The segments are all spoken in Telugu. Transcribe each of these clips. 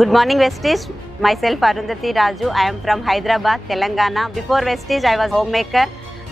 Good morning, Vestige. Myself Arundhati Raju. I am from Hyderabad, Telangana. Before Vestige, I was homemaker.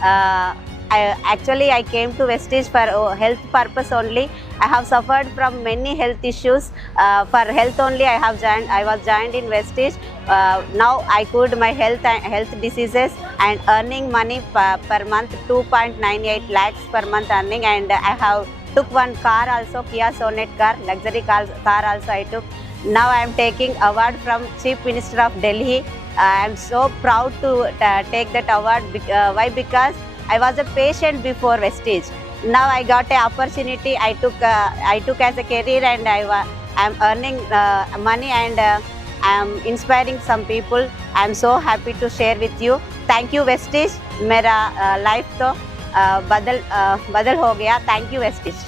Uh, I, actually, I came to Vestige for uh, health purpose only. I have suffered from many health issues. Uh, for health only, I have joined. I was joined in Vestige. Uh, now I cured my health health diseases and earning money per, per month, 2.98 lakhs per month earning. And I have took one car also, Kia Sonet car, luxury car, car also I took. Now I am taking award from Chief Minister of Delhi. I am so proud to uh, take that award. bec- Uh, why? Because I was a patient before Vestige. Now I got an opportunity. I took uh, I took as a career and I wa- I am earning uh, money and uh, I am inspiring some people. I am so happy to share with you. Thank you Vestige. मेरा लाइफ तो uh, बदल uh, बदल हो गया. Thank you Vestige.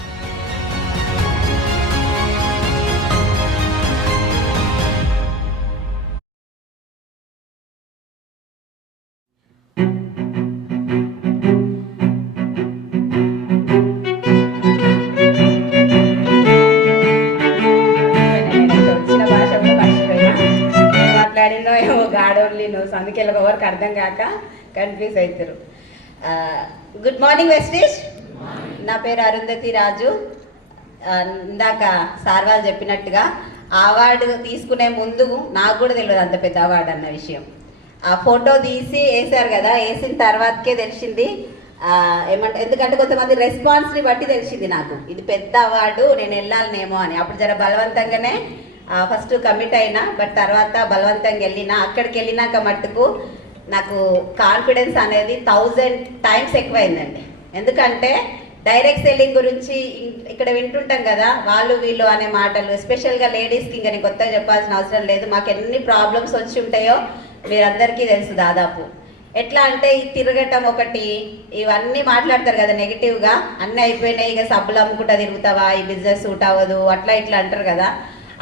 గాడోన్లీ నువ్వు అందుకే ఎవరికి అర్థం కాక కన్ఫ్యూజ్ అవుతారు గుడ్ మార్నింగ్ వెస్టేష్ నా పేరు అరుంధతి రాజు. ఇందాక సార్ వాళ్ళు చెప్పినట్టుగా ఆ అవార్డు తీసుకునే ముందు నాకు కూడా తెలియదు అంత పెద్ద అవార్డు అన్న విషయం. ఆ ఫోటో తీసి వేశారు కదా వేసిన తర్వాతకే తెలిసింది. ఏమంటే ఎందుకంటే కొంతమంది రెస్పాన్స్ని బట్టి తెలిసింది నాకు. ఇది పెద్ద అవార్డు నేను వెళ్ళాలనేమో అని. అప్పుడు జర బలవంతంగానే ఫస్ట్ కమిట్ అయినా బట్ తర్వాత బలవంతంగా వెళ్ళినా అక్కడికి వెళ్ళినాక మట్టుకు నాకు కాన్ఫిడెన్స్ అనేది థౌజండ్ టైమ్స్ ఎక్కువైందండి. ఎందుకంటే డైరెక్ట్ సెల్లింగ్ గురించి ఇక్కడ వింటుంటాం కదా వాళ్ళు వీళ్ళు అనే మాటలు. ఎస్పెషల్గా లేడీస్కి ఇంకా నేను కొత్తగా చెప్పాల్సిన అవసరం లేదు. మాకు ఎన్ని ప్రాబ్లమ్స్ వచ్చి ఉంటాయో మీరందరికీ తెలుసు దాదాపు. ఎట్లా అంటే ఈ తిరగటం ఒకటి ఇవన్నీ మాట్లాడతారు కదా నెగిటివ్గా అన్నీ అయిపోయినాయి ఇక సబ్బులు అమ్ముకుంటా తిరుగుతావా? ఈ బిజినెస్ సూట్ అవ్వదు అట్లా ఇట్లా అంటారు కదా.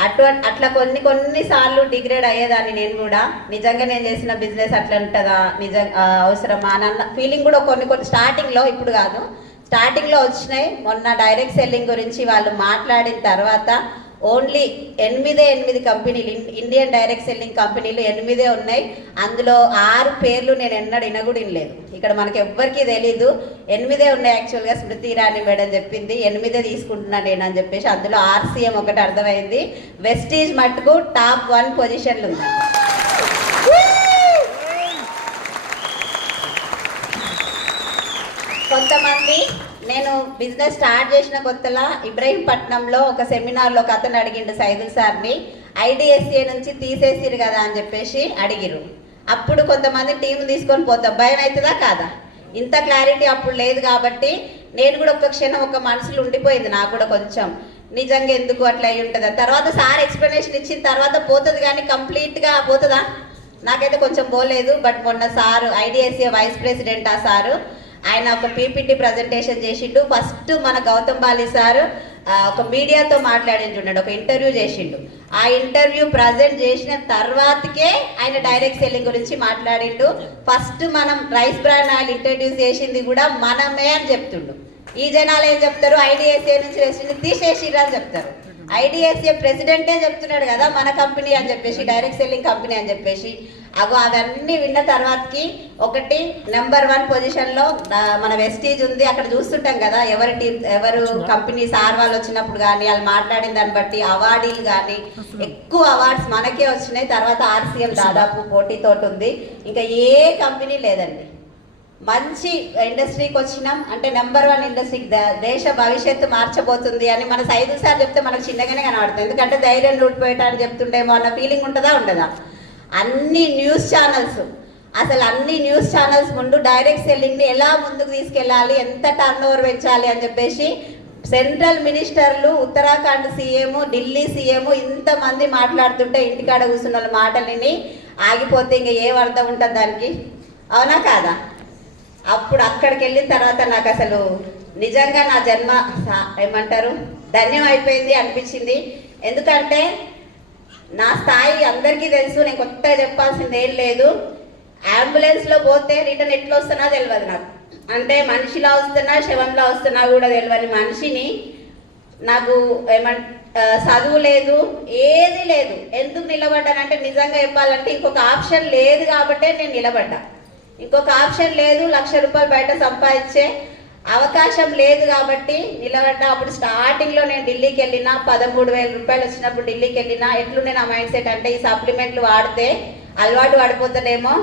అటు అట్లా కొన్ని కొన్ని సార్లు డిగ్రేడ్ అయ్యేదాన్ని నేను కూడా. నిజంగా నేను చేసిన బిజినెస్ అట్లా ఉంటుందా? నిజం అవసరమా? అన్న ఫీలింగ్ కూడా కొన్ని కొన్ని స్టార్టింగ్లో ఇప్పుడు కాదు. స్టార్టింగ్లో వచ్చినాయి. మొన్న డైరెక్ట్ సెల్లింగ్ గురించి వాళ్ళు మాట్లాడిన తర్వాత ఓన్లీ ఎనిమిదే ఎనిమిది కంపెనీలు ఇండియన్ డైరెక్ట్ సెల్లింగ్ కంపెనీలు ఎనిమిదే ఉన్నాయి. అందులో ఆరు పేర్లు నేను ఎన్నడూ వినగుడు లేదు ఇక్కడ మనకి ఎవ్వరికీ తెలీదు. ఎనిమిదే ఉన్నాయి యాక్చువల్గా స్మృతి ఇరానీ మేడం చెప్పింది. ఎనిమిదే తీసుకుంటున్నాను నేను అని చెప్పేసి అందులో ఆర్సీఎం ఒకటి అర్థమైంది. వెస్టీజ్ మట్టుకు టాప్ వన్ పొజిషన్లు ఉంది. కొంతమంది నేను బిజినెస్ స్టార్ట్ చేసిన కొత్తలా ఇబ్రహీంపట్నంలో ఒక సెమినార్లో ఒక అతను అడిగిండు సైదుల్ సార్ని ఐడిఎస్సీఏ నుంచి తీసేసిరు కదా అని చెప్పేసి అడిగిరు అప్పుడు కొంతమంది టీం తీసుకొని పోతాం. భయం అవుతుందా కాదా? ఇంత క్లారిటీ అప్పుడు లేదు కాబట్టి నేను కూడా ఒక క్షణం ఒక మనసులో ఉండిపోయింది నాకు కూడా కొంచెం. నిజంగా ఎందుకు అట్లా అయి ఉంటుందా? తర్వాత సార్ ఎక్స్ప్లెనేషన్ ఇచ్చిన తర్వాత పోతుంది కానీ కంప్లీట్గా పోతుందా? నాకైతే కొంచెం పోలేదు బట్ మొన్న సారు ఐడిఎస్ఏ వైస్ ప్రెసిడెంట్ ఆ సారు ఆయన ఒక పీపీటీ ప్రజెంటేషన్ చేసిండు. ఫస్ట్ మన గౌతమ్ బాలి సార్ ఒక మీడియాతో మాట్లాడించున్నాడు ఒక ఇంటర్వ్యూ చేసిండు. ఆ ఇంటర్వ్యూ ప్రజెంట్ చేసిన తర్వాతకే ఆయన డైరెక్ట్ సెల్లింగ్ గురించి మాట్లాడిండు. ఫస్ట్ మనం రైస్ బ్రాండ్ ఆయిల్ ఇంట్రడ్యూస్ చేసింది కూడా మనమే అని చెప్తుండు. ఈ జనాలు ఏం చెప్తారు? ఐడిఎస్ఏ నుంచి వేసింది తీసేసిర్రు అని చెప్తారు. ఐడిఎస్ఏ ప్రెసిడెంటే చెప్తున్నాడు కదా మన కంపెనీ అని చెప్పేసి డైరెక్ట్ సెల్లింగ్ కంపెనీ అని చెప్పేసి. అగో అవన్నీ విన్న తర్వాతకి ఒకటి నెంబర్ వన్ పొజిషన్లో మన వెస్టీజ్ ఉంది. అక్కడ చూస్తుంటాం కదా ఎవరి టీం ఎవరు కంపెనీ సార్ వాళ్ళు వచ్చినప్పుడు కానీ వాళ్ళు మాట్లాడిన దాన్ని బట్టి అవార్డీలు కానీ ఎక్కువ అవార్డ్స్ మనకే వచ్చినాయి. తర్వాత ఆర్సీఎం దాదాపు పోటీతోటి ఉంది. ఇంకా ఏ కంపెనీ లేదండి. మంచి ఇండస్ట్రీకి వచ్చినాం. అంటే నెంబర్ వన్ ఇండస్ట్రీకి ద- దేశ భవిష్యత్తు మార్చబోతుంది అని మన సైదు సార్లు చెప్తే మనకు చిన్నగానే కనబడుతుంది. ఎందుకంటే ధైర్యం లూటిపోయేట అని చెప్తుండేమో అన్న ఫీలింగ్ ఉంటుందా ఉండదా? అన్ని న్యూస్ ఛానల్స్ అసలు అన్ని న్యూస్ ఛానల్స్ ముందు డైరెక్ట్ సెల్లింగ్ని ఎలా ముందుకు తీసుకెళ్ళాలి ఎంత టర్న్ ఓవర్ పెంచాలి అని చెప్పేసి సెంట్రల్ మినిస్టర్లు ఉత్తరాఖండ్ సీఎం ఢిల్లీ సీఎం ఇంతమంది మాట్లాడుతుంటే ఇంటికాడ కూర్చున్న వాళ్ళ మాటలని ఆగిపోతే ఇంకా ఏం అర్థం ఉంటుంది దానికి? అవునా కాదా? అప్పుడు అక్కడికి వెళ్ళిన తర్వాత నాకు అసలు నిజంగా నా జన్మ ఏమంటారు? ధన్యం అయిపోయింది అనిపించింది. ఎందుకంటే నా స్థాయి అందరికీ తెలుసు నేను కొత్తగా చెప్పాల్సింది ఏం లేదు. అంబులెన్స్లో పోతే రిటర్న్ ఎట్లా వస్తున్నా తెలియదు నాకు. అంటే మనిషిలా వస్తున్నా శవంలా వస్తున్నా కూడా తెలియని మనిషిని నాకు ఏమంట చదువు లేదు ఏది లేదు. ఎందుకు నిలబడ్డానంటే నిజంగా చెప్పాలంటే ఇంకొక ఆప్షన్ లేదు కాబట్టే నేను నిలబడ్డా. ఇంకొక ఆప్షన్ లేదు లక్ష రూపాయలు బయట సంపాదించే అవకాశం లేదు కాబట్టి నిలబడ్డా. అప్పుడు స్టార్టింగ్లో నేను ఢిల్లీకి వెళ్ళిన పదమూడు వేల రూపాయలు వచ్చినప్పుడు ఢిల్లీకి వెళ్ళినా ఎట్లుండే నా మైండ్ సెట్ అంటే ఈ సప్లిమెంట్లు వాడితే అలవాటు పడిపోతానేమో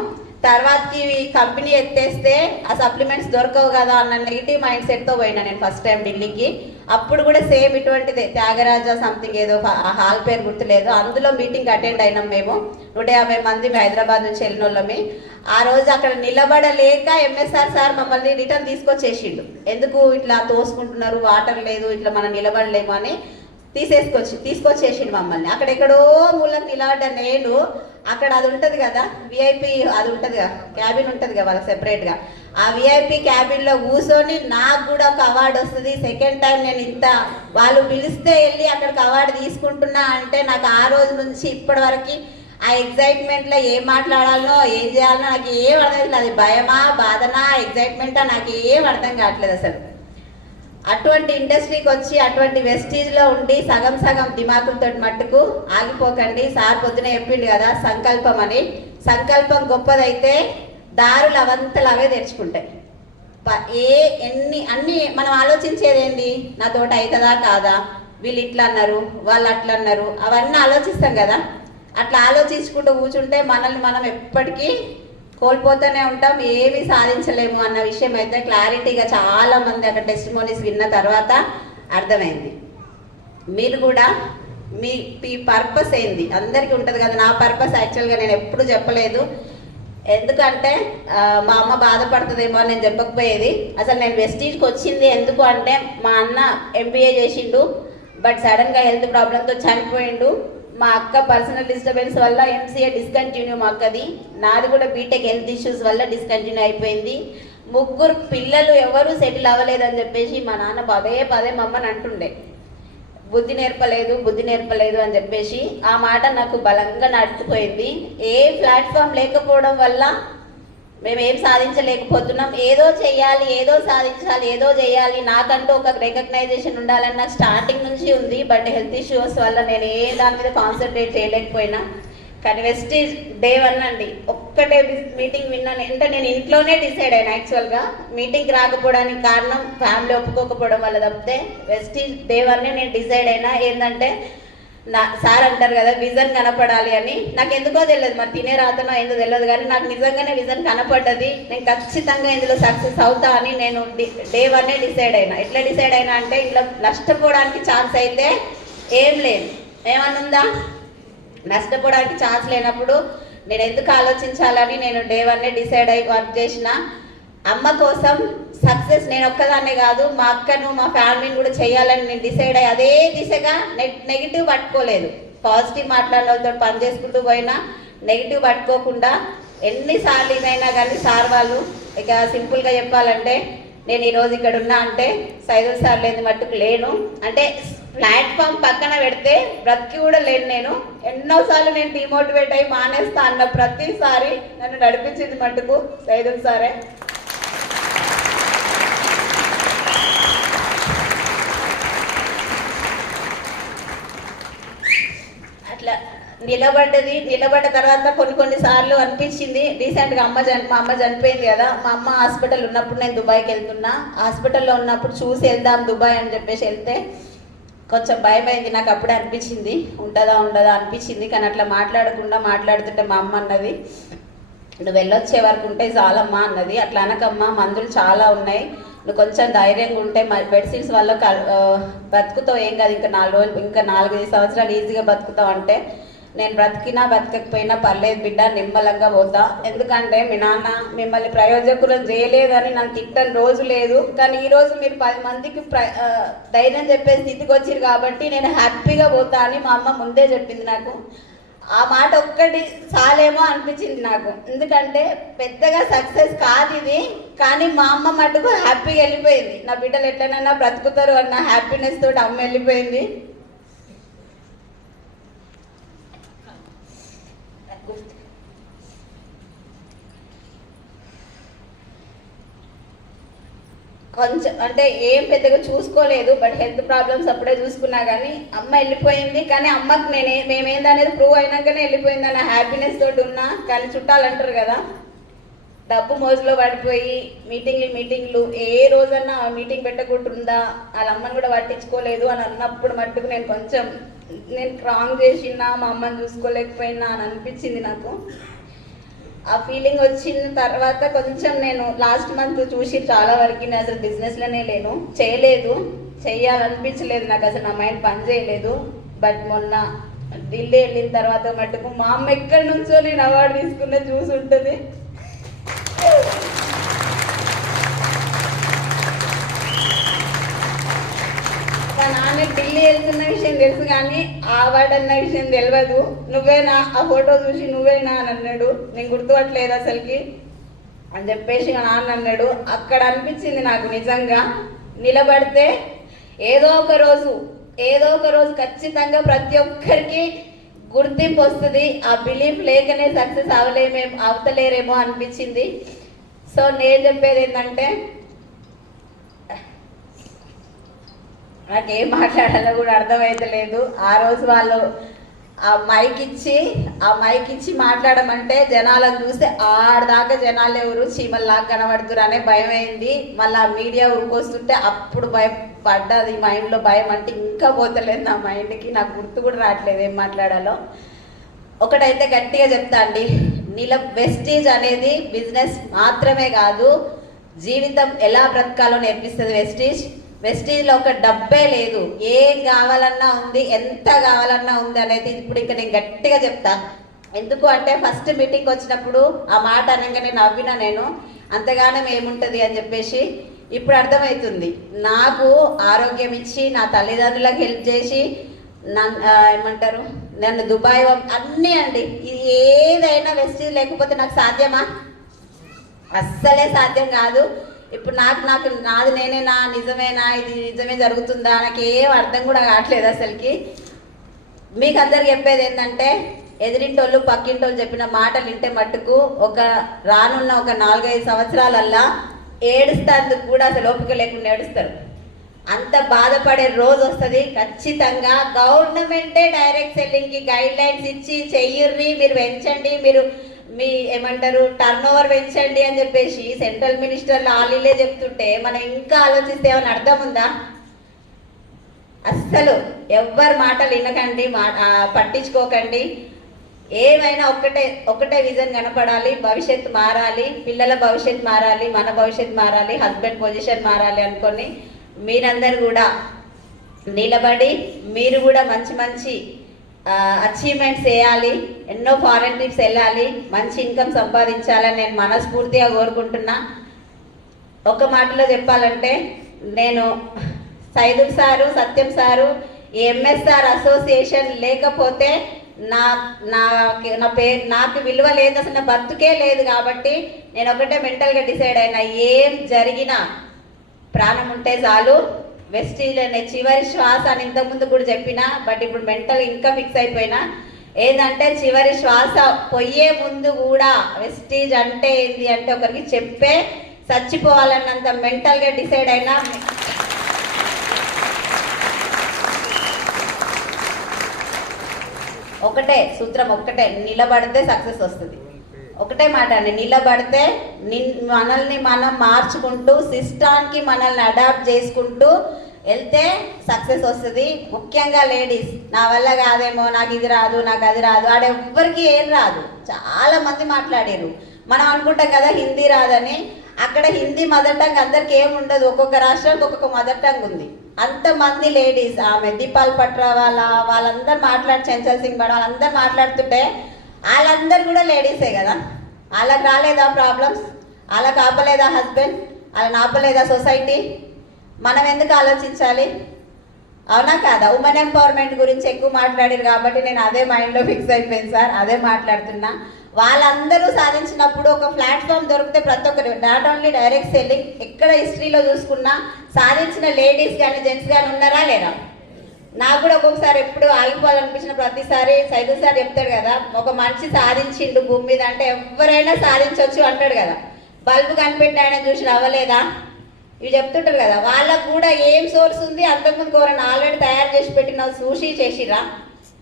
తర్వాతకి ఈ కంపెనీ ఎత్తేస్తే ఆ సప్లిమెంట్స్ దొరకవు కదా అన్న నెగిటివ్ మైండ్ సెట్తో పోయినా నేను ఫస్ట్ టైం ఢిల్లీకి. అప్పుడు కూడా సేమ్ ఇటువంటిదే. త్యాగరాజ సంథింగ్ ఏదో హాల్ పేరు గుర్తులేదు. అందులో మీటింగ్ అటెండ్ అయినాం మేము. నూట యాభై మంది హైదరాబాద్ నుంచి వెళ్ళిన వాళ్ళమే ఆ రోజు అక్కడ నిలబడలేక ఎంఎస్ఆర్ సార్ మమ్మల్ని రిటర్న్ తీసుకొచ్చేసిండు. ఎందుకు ఇట్లా తోసుకుంటున్నారు? వాటర్ లేదు ఇట్లా మనం నిలబడలేము అని తీసేసుకొచ్చి తీసుకొచ్చేసిండు మమ్మల్ని. అక్కడెక్కడో మూలకు నిలబడ్డ నేను. అక్కడ అది ఉంటుంది కదా విఐపి అది ఉంటుంది కదా క్యాబిన్ ఉంటుంది కదా వాళ్ళకి సెపరేట్గా ఆ విఐపి క్యాబిన్లో కూర్చొని నాకు కూడా ఒక అవార్డు వస్తుంది. సెకండ్ టైం నేను ఇంత వాళ్ళు పిలిస్తే వెళ్ళి అక్కడికి అవార్డు తీసుకుంటున్నా అంటే నాకు ఆ రోజు నుంచి ఇప్పటి వరకు ఆ ఎగ్జైట్మెంట్లో ఏం మాట్లాడాలనో ఏం చేయాలనో నాకు ఏం అర్థం కావట్లేదు. అది భయమా బాధనా ఎగ్జైట్మెంటా నాకు ఏం అర్థం కావట్లేదు అసలు. అటువంటి ఇండస్ట్రీకి వచ్చి అటువంటి వెస్టీజ్లో ఉండి సగం సగం దిమాకులతో మట్టుకు ఆగిపోకండి. సార్ పొద్దున చెప్పిండు కదా సంకల్పం అని. సంకల్పం గొప్పదైతే దారులు అవంతలు అవే తెరుచుకుంటాయి. ప- ఏ ఎన్ని అన్ని మనం ఆలోచించేది ఏంది? నా తోట అవుతుందా కాదా? వీళ్ళు ఇట్లా అన్నారు వాళ్ళు అట్లా అన్నారు అవన్నీ ఆలోచిస్తాం కదా. అట్లా ఆలోచించుకుంటూ కూర్చుంటే మనల్ని మనం ఎప్పటికీ కోల్పోతూనే ఉంటాం ఏమీ సాధించలేము అన్న విషయం అయితే క్లారిటీగా చాలా మంది అక్కడ టెస్టిమోనీస్ విన్న తర్వాత అర్థమైంది. మీరు కూడా మీ మీ పర్పస్ ఏంది? అందరికీ ఉంటుంది కదా నా పర్పస్ యాక్చువల్గా నేను ఎప్పుడు చెప్పలేదు. ఎందుకంటే మా అమ్మ బాధపడుతుందేమో అని నేను చెప్పకపోయేది. అసలు నేను వెస్టీజ్కి వచ్చింది ఎందుకు అంటే మా అన్న ఎంబీఏ చేసిండు బట్ సడన్గా హెల్త్ ప్రాబ్లంతో చనిపోయిండు. మా అక్క పర్సనల్ డిస్టర్బెన్స్ వల్ల ఎంసీఏ డిస్కంటిన్యూ మా అక్కది. నాది కూడా బీటెక్ హెల్త్ ఇష్యూస్ వల్ల డిస్కంటిన్యూ అయిపోయింది. ముగ్గురు పిల్లలు ఎవరు సెటిల్ అవ్వలేదని చెప్పేసి మా నాన్న పదే పదే మమ్మని అంటుండే. బుద్ధి నేర్పలేదు బుద్ధి నేర్పలేదు అని చెప్పేసి. ఆ మాట నాకు బలంగా నడిచిపోయింది. ఏ ప్లాట్ఫామ్ లేకపోవడం వల్ల మేము ఏం సాధించలేకపోతున్నాం. ఏదో చేయాలి ఏదో సాధించాలి ఏదో చేయాలి. నాకంటూ ఒక రికగ్నైజేషన్ ఉండాలని నాకు స్టార్టింగ్ నుంచి ఉంది. బట్ హెల్త్ ఇష్యూస్ వల్ల నేను ఏ దాని మీద కాన్సన్ట్రేట్ చేయలేకపోయినా. కానీ వెస్టీజ్ డే వన్ అండి. ఒక్కటే మీటింగ్ విన్నాను. అంటే నేను ఇంట్లోనే డిసైడ్ అయినా యాక్చువల్గా. మీటింగ్ రాకపోవడానికి కారణం ఫ్యామిలీ ఒప్పుకోకపోవడం వల్ల తప్పితే వెస్టీజ్ డే వన్నే నేను డిసైడ్ అయినా. ఏంటంటే నా సార్ అంటారు కదా విజన్ కనపడాలి అని. నాకు ఎందుకో తెలియదు మరి తినే రాతనో ఏందో తెలియదు కానీ నాకు నిజంగానే విజన్ కనపడ్డది. నేను ఖచ్చితంగా ఇందులో సక్సెస్ అవుతా అని నేను డే వన్నే డిసైడ్ అయినా. ఎట్లా డిసైడ్ అయినా అంటే ఇంట్లో నష్టపోవడానికి ఛాన్స్ అయితే ఏం లేదు. ఏమనుందా నష్టపోవడానికి ఛాన్స్ లేనప్పుడు నేను ఎందుకు ఆలోచించాలని నేను డే వన్నే డిసైడ్ అయ్యి వర్క్ చేసిన. అమ్మ కోసం సక్సెస్ నేను ఒక్కదాన్నే కాదు మా అక్కను మా ఫ్యామిలీని కూడా చేయాలని నేను డిసైడ్ అయ్యి అదే దిశగా నెగిటివ్ పట్టుకోలేదు. పాజిటివ్ మాట్లాడిన వాళ్ళతో పని చేసుకుంటూ పోయినా నెగిటివ్ పట్టుకోకుండా ఎన్నిసార్లు ఇదైనా కానీ సార్ వాళ్ళు ఇక సింపుల్గా చెప్పాలంటే నేను ఈరోజు ఇక్కడ ఉన్నా అంటే సైదుల్ సార్ లేని మట్టుకు లేను. అంటే ప్లాట్ఫామ్ పక్కన పెడితే బ్రతికి కూడా లేను నేను. ఎన్నోసార్లు నేను డిమోటివేట్ అయ్యి మానేస్తా అన్న ప్రతిసారి నన్ను నడిపించింది మట్టుకు సైదుల్ సారే. అట్లా నిలబడ్డది నిలబడ్డ తర్వాత కొన్ని కొన్ని సార్లు అనిపించింది. రీసెంట్గా అమ్మ చని మా అమ్మ చనిపోయింది కదా మా అమ్మ హాస్పిటల్ ఉన్నప్పుడు నేను దుబాయ్కి వెళ్తున్నా. హాస్పిటల్లో ఉన్నప్పుడు చూసి వెళ్దాం దుబాయ్ అని చెప్పేసి వెళ్తే కొంచెం భయం అయింది నాకు అప్పుడే అనిపించింది. ఉంటుందా ఉండదా అనిపించింది. కానీ అట్లా మాట్లాడకుండా మాట్లాడుతుంటే మా అమ్మ అన్నది నువ్వు వెళ్ళొచ్చే వరకు ఉంటే చాలమ్మా అన్నది. అట్లా అనకమ్మా మందులు చాలా ఉన్నాయి. నువ్వు కొంచెం ధైర్యంగా ఉంటే మరి బెడ్షీట్స్ వల్ల బతుకుతావు ఏం కాదు. ఇంకా నాలుగు రోజులు ఇంకా నాలుగైదు సంవత్సరాలు ఈజీగా బతుకుతావు అంటే నేను బ్రతికినా బ్రతకపోయినా పర్లేదు బిడ్డ నిమ్మలంగా పోతా. ఎందుకంటే మీ నాన్న మిమ్మల్ని ప్రయోజకులను చేయలేదని నాకు తిట్టని రోజు లేదు. కానీ ఈ రోజు మీరు పది మందికి ధైర్యం చెప్పే స్థితికి వచ్చారు కాబట్టి నేను హ్యాపీగా పోతా అని మా అమ్మ ముందే చెప్పింది నాకు. ఆ మాట ఒక్కటి చాలేమో అనిపించింది నాకు. ఎందుకంటే పెద్దగా సక్సెస్ కాదు ఇది కానీ మా అమ్మ మటుకు హ్యాపీగా వెళ్ళిపోయింది. నా బిడ్డలు ఎట్లనైనా బ్రతుకుతారు అన్న హ్యాపీనెస్ తోటి అమ్మ వెళ్ళిపోయింది. కొంచెం అంటే ఏం పెద్దగా చూసుకోలేదు బట్ హెల్త్ ప్రాబ్లమ్స్ అప్పుడే చూసుకున్నా కానీ అమ్మ వెళ్ళిపోయింది కానీ అమ్మకి నేనే మేమేందనేది ప్రూవ్ అయినాకనే వెళ్ళిపోయింది అన్న హ్యాపీనెస్ తోటి ఉన్నా కానీ చుట్టాలు అంటారు కదా. డబ్బు మోజులో పడిపోయి మీటింగ్లు మీటింగ్లు ఏ రోజన్నా మీటింగ్ పెట్టకుంటుందా వాళ్ళ అమ్మని కూడా పట్టించుకోలేదు అని అన్నప్పుడు మట్టుకు నేను కొంచెం నేను రాంగ్ చేసినా మా అమ్మని చూసుకోలేకపోయినా అని అనిపించింది నాకు. ఆ ఫీలింగ్ వచ్చిన తర్వాత కొంచెం నేను లాస్ట్ మంత్ చూసి చాలా వరకు నేను అసలు బిజినెస్లోనే లేను చేయలేదు. చెయ్యాలనిపించలేదు నాకు అసలు నా మైండ్ పని చేయలేదు. బట్ మొన్న ఢిల్లీ వెళ్ళిన తర్వాత మటుకు మా అమ్మ ఎక్కడి నుంచో నేను అవార్డు తీసుకున్న చూసి ఉంటుంది. మా ఢిల్లీ వెళ్తున్న విషయం తెలుసు కానీ ఆ అవార్డు అన్న విషయం తెలియదు నువ్వేనా? ఆ ఫోటో చూసి నువ్వేనా అని అన్నాడు. నేను గుర్తుపట్టలేదు అసలుకి. అని చెప్పేసి మా నాన్న అన్నాడు. అక్కడ అనిపించింది నాకు నిజంగా. నిలబడితే ఏదో ఒక రోజు ఏదో ఒక రోజు ఖచ్చితంగా ప్రతి ఒక్కరికి గుర్తింపు వస్తుంది. ఆ బిలీఫ్ లేకనే సక్సెస్ అవలేమేమో అవతలేరేమో అనిపించింది. సో నేను చెప్పేది ఏంటంటే నాకేం మాట్లాడాలో కూడా అర్థమవుతలేదు ఆ రోజు వాళ్ళు ఆ మైక్ ఇచ్చి ఆ మైక్ ఇచ్చి మాట్లాడమంటే జనాలను చూస్తే ఆడదాకా జనాలు ఎవరు చీమల్లాగా కనబడుతురు అనే భయం అయింది. మళ్ళీ ఆ మీడియా ఉరికొస్తుంటే అప్పుడు భయం పడ్డది. మైండ్లో భయం అంటే ఇంకా పోతలేదు నా మైండ్కి నాకు గుర్తు కూడా రావట్లేదు ఏం మాట్లాడాలో. ఒకటైతే గట్టిగా చెప్తా అండి. నీల వెస్టేజ్ అనేది బిజినెస్ మాత్రమే కాదు జీవితం ఎలా బ్రతకాలో నేర్పిస్తుంది వెస్టేజ్ వెస్టేజ్లో ఒక డబ్బే లేదు. ఏం కావాలన్నా ఉంది ఎంత కావాలన్నా ఉంది అనేది ఇప్పుడు ఇక్కడ నేను గట్టిగా చెప్తా. ఎందుకు అంటే ఫస్ట్ మీటింగ్ వచ్చినప్పుడు ఆ మాట అనగానే నవ్విన నేను. అంతగానం ఏముంటుంది అని చెప్పేసి ఇప్పుడు అర్థమవుతుంది. నాకు ఆరోగ్యం ఇచ్చి నా తల్లిదండ్రులకు హెల్ప్ చేసి నన్ను ఏమంటారు? నన్ను దుబాయ్ అన్నీ అండి. ఇది ఏదైనా వెస్టేజ్ లేకపోతే నాకు సాధ్యమా? అస్సలే సాధ్యం కాదు. ఇప్పుడు నాకు నాకు నాది నేనేనా నిజమేనా ఇది నిజమే జరుగుతుందా నాకు ఏం అర్థం కూడా కావట్లేదు అసలుకి. మీకు అందరికి చెప్పేది ఏంటంటే ఎదిరింటోళ్ళు పక్కింటోళ్ళు చెప్పిన మాటలు వింటే మట్టుకు ఒక రానున్న ఒక నాలుగైదు సంవత్సరాలల్లా ఏడుస్తందుకు కూడా అసలు ఓపిక లేకుండా ఏడుస్తారు. అంత బాధపడే రోజు వస్తుంది. ఖచ్చితంగా గవర్నమెంటే డైరెక్ట్ సెల్లింగ్కి గైడ్ లైన్స్ ఇచ్చి చెయ్యుర్రి మీరు పెంచండి మీరు మీ ఏమంటారు టర్న్ ఓవర్ పెంచండి అని చెప్పేసి సెంట్రల్ మినిస్టర్లు ఆలీలే చెప్తుంటే మనం ఇంకా ఆలోచిస్తే ఏమైనా అర్థం ఉందా? అస్సలు ఎవ్వరి మాటలు వినకండి మా పట్టించుకోకండి. ఏమైనా ఒక్కటే ఒకటే విజన్ కనపడాలి భవిష్యత్తు మారాలి పిల్లల భవిష్యత్తు మారాలి మన భవిష్యత్తు మారాలి హస్బెండ్ పొజిషన్ మారాలి అనుకొని మీరందరూ కూడా నిలబడి మీరు కూడా మంచి మంచి అచీవ్మెంట్స్ చేయాలి ఎన్నో ఫారెన్ ట్రిప్స్ వెళ్ళాలి మంచి ఇన్కమ్ సంపాదించాలని నేను మనస్ఫూర్తిగా కోరుకుంటున్నా. ఒక మాటలో చెప్పాలంటే నేను Saidul sir Satyam sir MSR association లేకపోతే నా నా నా పేరు నాకు విలువ లేదు అసలు నా బతుకే లేదు కాబట్టి నేను ఒకటే మెంటల్గా డిసైడ్ అయినా ఏం జరిగినా ప్రాణం ఉంటే చాలు. వెస్టీజ్ అనే చివరి శ్వాస అని ఇంతకుముందు కూడా చెప్పిన బట్ ఇప్పుడు మెంటల్ ఇంకా ఫిక్స్ అయిపోయినా ఏంటంటే చివరి శ్వాస పోయే ముందు కూడా వెస్టీజ్ అంటే ఏంటి అంటే ఒకరికి చెప్పే చచ్చిపోవాలన్నంత మెంటల్గా డిసైడ్ అయినా ఒకటే సూత్రం ఒక్కటే నిలబడితే సక్సెస్ వస్తుంది. ఒకటే మాట అండి నిలబడితే నిన్ మనల్ని మనం మార్చుకుంటూ సిస్టానికి మనల్ని అడాప్ట్ చేసుకుంటూ వెళ్తే సక్సెస్ వస్తుంది. ముఖ్యంగా లేడీస్ నా వల్ల కాదేమో నాకు ఇది రాదు నాకు అది రాదు ఆడ ఎవ్వరికి ఏం రాదు. చాలా మంది మాట్లాడారు మనం అనుకుంటాం కదా హిందీ రాదని అక్కడ హిందీ మదర్ టంగ్ అందరికి ఏముండదు ఒక్కొక్క రాష్ట్రానికి ఒక్కొక్క మదర్ టంగ్ ఉంది. అంతమంది లేడీస్ ఆమె దీపాల్ పట్రా వాళ్ళ వాళ్ళందరూ మాట్లాడి చంచల్ సింగ్ మేడం వాళ్ళందరూ మాట్లాడుతుంటే వాళ్ళందరూ కూడా లేడీసే కదా? వాళ్ళకి రాలేదా ప్రాబ్లమ్స్ వాళ్ళకి ఆపలేదా హస్బెండ్ వాళ్ళని ఆపలేదా సొసైటీ మనం ఎందుకు ఆలోచించాలి? అవునా కాదా? ఉమెన్ ఎంపవర్మెంట్ గురించి ఎక్కువ మాట్లాడారు కాబట్టి నేను అదే మైండ్లో ఫిక్స్ అయిపోయింది సార్. అదే మాట్లాడుతున్నా. వాళ్ళందరూ సాధించినప్పుడు ఒక ప్లాట్ఫామ్ దొరికితే ప్రతి ఒక్కరు నాట్ ఓన్లీ డైరెక్ట్ సెల్లింగ్ ఎక్కడ హిస్టరీలో చూసుకున్నా సాధించిన లేడీస్ కానీ జెంట్స్ కానీ ఉన్నారా లేరా? నాకు కూడా ఒక్కొక్కసారి ఎప్పుడు ఆగిపోవాలనిపించిన ప్రతిసారి సైదు సార్ చెప్తాడు కదా ఒక మనిషి సాధించిండు భూమి మీద అంటే ఎవరైనా సాధించవచ్చు అంటాడు కదా. బల్బు కనిపెట్టి ఆయన చూసి అవ్వలేదా? ఇవి చెప్తుంటారు కదా వాళ్ళకు కూడా ఏం సోర్స్ ఉంది? అంతకుముందు ఎవరైనా ఆల్రెడీ తయారు చేసి పెట్టిన చూసి చేసిరా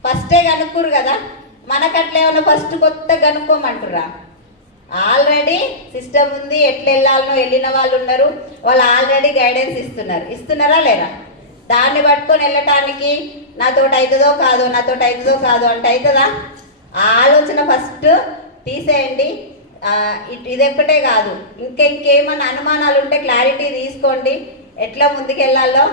ఫస్టే కనుక్కురు కదా మనకట్లా ఏమన్నా ఫస్ట్ కొత్త కనుక్కోమంటురా ఆల్రెడీ సిస్టమ్ ఉంది ఎట్లా వెళ్ళాలనో వెళ్ళిన వాళ్ళు ఉన్నారు వాళ్ళు ఆల్రెడీ గైడెన్స్ ఇస్తున్నారు. ఇస్తున్నారా లేరా? దాన్ని పట్టుకొని వెళ్ళటానికి నాతోటి అవుతుందో కాదో నాతోటి అవుతుందో కాదో అంటే అవుతుందా? ఆ ఆలోచన ఫస్ట్ తీసేయండి. ఇట్- ఇది ఒక్కటే కాదు. ఇంకా ఇంకేమైనా అనుమానాలు ఉంటే క్లారిటీ తీసుకోండి. ఎట్లా ముందుకెళ్ళాలో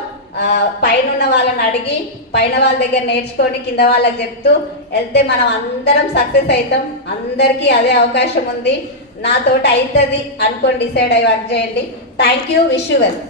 పైన ఉన్న వాళ్ళని అడిగి పైన వాళ్ళ దగ్గర నేర్చుకొని కింద వాళ్ళకి చెప్తూ వెళ్తే మనం అందరం సక్సెస్ అవుతాం. అందరికీ అదే అవకాశం ఉంది. నాతోటి అవుతుంది అనుకొని డిసైడ్ అయ్యి వర్క్ చేయండి. Thank you wish you well.